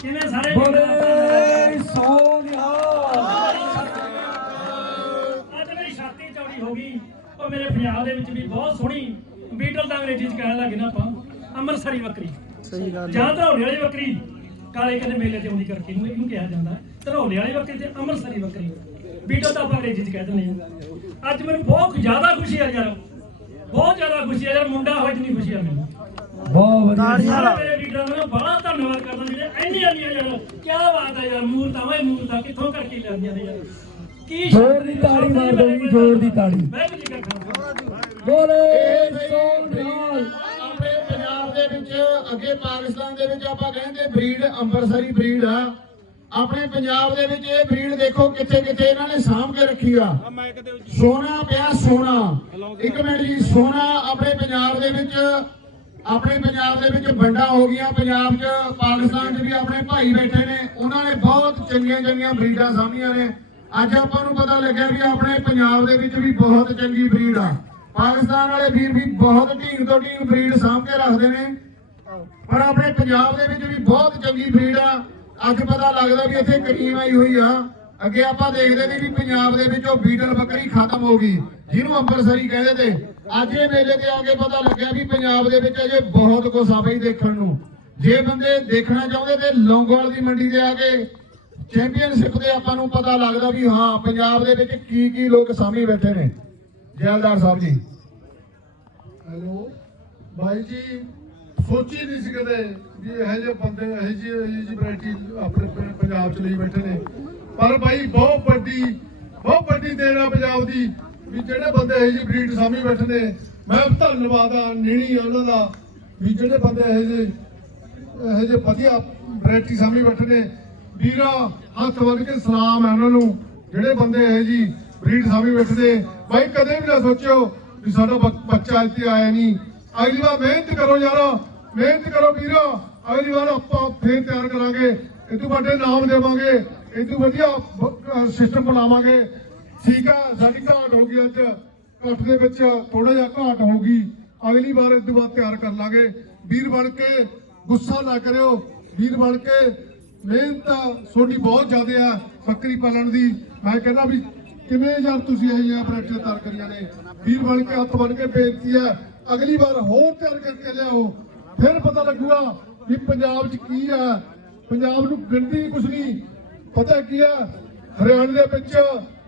ਕਿਵੇਂ ਸਾਰੇ ਬੋਲੇ ਸੋਨਿਹਾਲ ਅੱਜ ਮੇਰੀ ਛਾਤੀ ਚੌੜੀ ਹੋ ਗਈ। ਉਹ ਮੇਰੇ ਪੰਜਾਬ ਦੇ ਵਿੱਚ ਵੀ ਬਹੁਤ ਸੋਹਣੀ ਬੀਟਲ ਦਾ ਅੰਗਰੇਜ਼ੀ ਚ ਕਹਿਣ ਲੱਗੇ ਨਾ ਆਪਾਂ ਅੰਮ੍ਰਿਤਸਰੀ ਬੱਕਰੀ। ਸਹੀ ਗੱਲ ਜਾਂ ਧਰੌਲੇ ਵਾਲੀ ਬੱਕਰੀ। ਕਾਲੇ ਕਹਿੰਦੇ ਮੇਲੇ ਤੇ ਆਉਂਦੀ ਕਰਕੇ ਇਹਨੂੰ ਇਹਨੂੰ ਕਿਹਾ ਜਾਂਦਾ ਧਰੌਲੇ ਵਾਲੀ ਬੱਕਰੀ ਤੇ ਅੰਮ੍ਰਿਤਸਰੀ ਬੱਕਰੀ। ਬੀਟਲ ਤਾਂ ਆਪਾਂ ਅੰਗਰੇਜ਼ੀ ਚ ਕਹਿ ਦਿੰਦੇ ਹਾਂ। ਅੱਜ ਮੈਨੂੰ ਬਹੁਤ ਜ਼ਿਆਦਾ ਖੁਸ਼ੀ ਆ ਯਾਰ। ਬਹੁਤ ਜ਼ਿਆਦਾ ਖੁਸ਼ੀ ਆ ਯਾਰ। ਮੁੰਡਾ ਹੋਇਆ ਜਿੰਨੀ ਖੁਸ਼ੀ ਆ ਮੈਨੂੰ। ਬਹੁਤ ਵਧੀਆ। ਲੀਡਰਾਂ ਦਾ ਬੜਾ ਧੰਨਵਾਦ ਕਰਦਾ ਜਿਹੜੇ ਇੰਨੀ ਯਾਰ ਕੀ ਬਾਤ ਹੈ ਯਾਰ ਮੂਰਤਾਂ ਵੇ ਮੂਰਤਾਂ ਕਿੱਥੋਂ ਕਰਕੇ ਲਿਆਂਦੀਆਂ ਨੇ ਯਾਰ। ਕੀ ਜ਼ੋਰ ਦੀ ਤਾੜੀ ਮਾਰ ਦਿਓ ਜੀ, ਜ਼ੋਰ ਦੀ ਤਾੜੀ। ਮੈਂ ਵੀ ਜੀ ਕਰਦਾ। ਬੋਲੇ ਸੋਨਿਹਾਲ ਆਪਣੇ ਪੰਜਾਬ ਦੇ ਵਿੱਚ ਅੱਗੇ ਪਾਕਿਸਤਾਨ ਦੇ ਵਿੱਚ ਆਪਾਂ ਕਹਿੰਦੇ ਬਰੀਡ ਅੰਬਰਸਰੀ ਬਰੀਡ ਆ। ਆਪਣੇ ਪੰਜਾਬ ਦੇ ਵਿੱਚ ਇਹ ਬਰੀਡ ਦੇਖੋ ਕਿੱਥੇ ਕਿੱਥੇ ਇਹਨਾਂ ਨੇ ਸਾਂਭ ਕੇ ਰੱਖੀ ਆ। ਸੋਨਾ ਪਿਆ ਸੋਨਾ। ਇੱਕ ਮਿੰਟ ਜੀ ਸੋਨਾ ਆਪਣੇ ਪੰਜਾਬ ਦੇ ਵਿੱਚ ਆਪਣੇ ਪੰਜਾਬ ਦੇ ਵਿੱਚ ਵੰਡਾ ਹੋ ਗਈਆਂ। ਪੰਜਾਬ 'ਚ ਪਾਕਿਸਤਾਨ 'ਚ ਵੀ ਆਪਣੇ ਭਾਈ ਬੈਠੇ ਨੇ। ਉਹਨਾਂ ਨੇ ਬਹੁਤ ਚੰਗੀਆਂ ਚੰਗੀਆਂ ਬਰੀਡਾਂ ਸਾਂਭੀਆਂ ਨੇ। ਅੱਜ ਆਪਾਂ ਨੂੰ ਪਤਾ ਲੱਗਿਆ ਵੀ ਆਪਣੇ ਪੰਜਾਬ ਦੇ ਵਿੱਚ ਵੀ ਬਹੁਤ ਚੰਗੀ ਬਰੀਡ ਆ। ਪਾਕਿਸਤਾਨ ਵਾਲੇ ਵੀਰ ਵੀ ਬਹੁਤ ਢੀਂਗ ਤੋਂ ਢੀਂਗ ਬਰੀਡ ਸਾਂਭ ਕੇ ਰੱਖਦੇ ਨੇ। ਪਰ ਆਪਣੇ ਪੰਜਾਬ ਦੇ ਵਿੱਚ ਵੀ ਬਹੁਤ ਚੰਗੀ ਬਰੀਡ ਆ। ਅੱਜ ਪਤਾ ਲੱਗਦਾ ਵੀ ਇੱਥੇ ਕਰੀਮ ਆਈ ਹੋਈ ਆ। ਅੱਗੇ ਆਪਾਂ ਦੇਖਦੇ ਨੇ ਵੀ ਪੰਜਾਬ ਦੇ ਵਿੱਚ ਉਹ ਬੀਟਲ ਬੱਕਰੀ ਖਤਮ ਹੋ ਗਈ। ਜਿਹਨੂੰ ਅੰਬਰਸਰੀ ਕਹਿੰਦੇ ਤੇ। ਅੱਜ ਇਹ ਮੇਲੇ ਤੇ ਆ ਕੇ ਪਤਾ ਲੱਗਿਆ ਵੀ ਪੰਜਾਬ ਦੇ ਵਿੱਚ ਅਜੇ ਬਹੁਤ ਕੁਝ ਆ ਬਈ ਦੇਖਣ ਨੂੰ। ਜੇ ਬੰਦੇ ਦੇਖਣਾ ਚਾਹੁੰਦੇ ਤੇ ਲੌਂਗੋਵਾਲ ਦੀ ਮੰਡੀ ਤੇ ਆ ਕੇ ਚੈਂਪੀਅਨਸ਼ਿਪ ਦੇ ਆਪਾਂ ਨੂੰ ਪਤਾ ਲੱਗਦਾ ਵੀ ਹਾਂ, ਪੰਜਾਬ ਦੇ ਵਿੱਚ ਕੀ ਕੀ ਲੋਕ ਸਾਹਮਣੇ ਬੈਠੇ ਨੇ। ਜੈਲਦਾਰ ਸਾਹਿਬ ਜੀ। ਹੈਲੋ? ਭਾਈ ਜੀ, ਸੋਚੀ ਨਹੀਂ ਸੀ ਕਦੇ ਵੀ ਇਹੋ ਜਿਹੇ ਬੰਦੇ, ਇਹੋ ਜਿਹੀ ਇਹੋ ਜਿਹੀ ਵੈਰਾਈਟੀ ਆਪਣੇ ਪੰਜਾਬ ਚ ਲਈ ਬੈਠੇ ਨੇ। ਪਰ ਭਾਈ ਬਹੁਤ ਵੱਡੀ ਬਹੁਤ ਵੱਡੀ ਦੇਣ ਆ ਪੰਜਾਬ ਦੀ। ਵੀ ਜਿਹੜੇ ਬੰਦੇ ਇਹੋ ਜਿਹੀ ਬਰੀਡ ਸਾਹਮਣੇ ਬੈਠੇ ਨੇ, ਮੈਂ ਧੰਨਵਾਦ ਆ, ਨੀਣੀ ਉਹਨਾਂ ਦਾ, ਵੀ ਜਿਹੜੇ ਬੰਦੇ ਇਹੋ ਜਿਹੇ ਇਹੋ ਜਿਹੇ ਵਧੀਆ ਵੈਰਾਈਟੀ ਸਾਹਮਣੇ ਬੈਠੇ ਨੇ। ਵੀਰਾ, ਹੱਥ ਵਰ ਕੇ ਸਲਾਮ ਹੈ ਉਹਨਾਂ ਨੂੰ, ਜਿਹੜੇ ਬੰਦੇ ਇਹੋ ਜੀ ਬਰੀਡ ਸਾਹਮਣੇ ਬੈਠੇ ਨੇ। ਕਦੇ ਵੀ ਨਾ ਸੋਚਿਓ ਵੀ ਸਾਡਾ ਬੱਚਾ ਇੱਥੇ ਆਇਆ ਨਹੀਂ। ਅਗਲੀ ਵਾਰ ਮਿਹਨਤ ਕਰੋ ਯਾਰ, ਮਿਹਨਤ ਕਰੋ ਵੀਰਾ। ਅਗਲੀ ਵਾਰ ਆਪਾਂ ਫੇਰ ਤਿਆਰ ਕਰਾਂਗੇ। ਇਹ ਵੱਡੇ ਨਾਮ ਦੇਵਾਂਗੇ ਇਹ ਵਧੀਆ ਸਿਸਟਮ ਬਣਾਵਾਂਗੇ। ਠੀਕ ਆ, ਸਾਡੀ ਘਾਟ ਹੋ ਅੱਜ ਘਾਟ ਦੇ ਵਿੱਚ ਥੋੜਾ ਜਿਹਾ ਘਾਟ ਹੋ ਗਈ ਅਗਲੀ ਵਾਰ ਇਸ ਤੋਂ ਬਾਅਦ ਤਿਆਰ ਕਰ ਲਾਂਗੇ। ਵੀਰ ਬਣ ਕੇ ਗੁੱਸਾ ਨਾ ਕਰਿਓ। ਵੀਰ ਬਣ ਕੇ ਮਿਹਨਤ ਤੁਹਾਡੀ ਬਹੁਤ ਜ਼ਿਆਦਾ ਆ ਬੱਕਰੀ ਪਾਲਣ ਦੀ। ਮੈਂ ਕਹਿੰਦਾ ਵੀ ਕਿਵੇਂ ਯਾਰ ਤੁਸੀਂ ਇਹ ਜਿਹਾ ਪ੍ਰੈਕਟਿਸ ਤਿਆਰ ਕਰੀਆਂ ਨੇ? ਵੀਰ ਬਣ ਕੇ ਹੱਥ ਬਣ ਕੇ ਬੇਨਤੀ ਹੈ, ਅਗਲੀ ਵਾਰ ਹੋਰ ਤਿਆਰ ਕਰਕੇ ਲਿਆਓ। ਫਿਰ ਪਤਾ ਲੱਗੂਗਾ ਵੀ ਪੰਜਾਬ 'ਚ ਕੀ ਆ। ਪੰਜਾਬ ਨੂੰ ਗਿਣਤੀ ਕੁਛ ਨਹੀਂ। ਪਤਾ ਕੀ ਆ, ਹਰਿਆਣੇ ਦੇ ਵਿੱਚ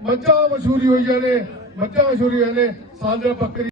ਮੱਝਾਂ ਮਸ਼ਹੂਰੀ ਹੋਈਆਂ ਨੇ। ਮੱਝਾਂ ਮਸ਼ਹੂਰੀ ਹੋਈਆਂ ਨੇ ਸਾਡੇ ਬੱਕਰੀ।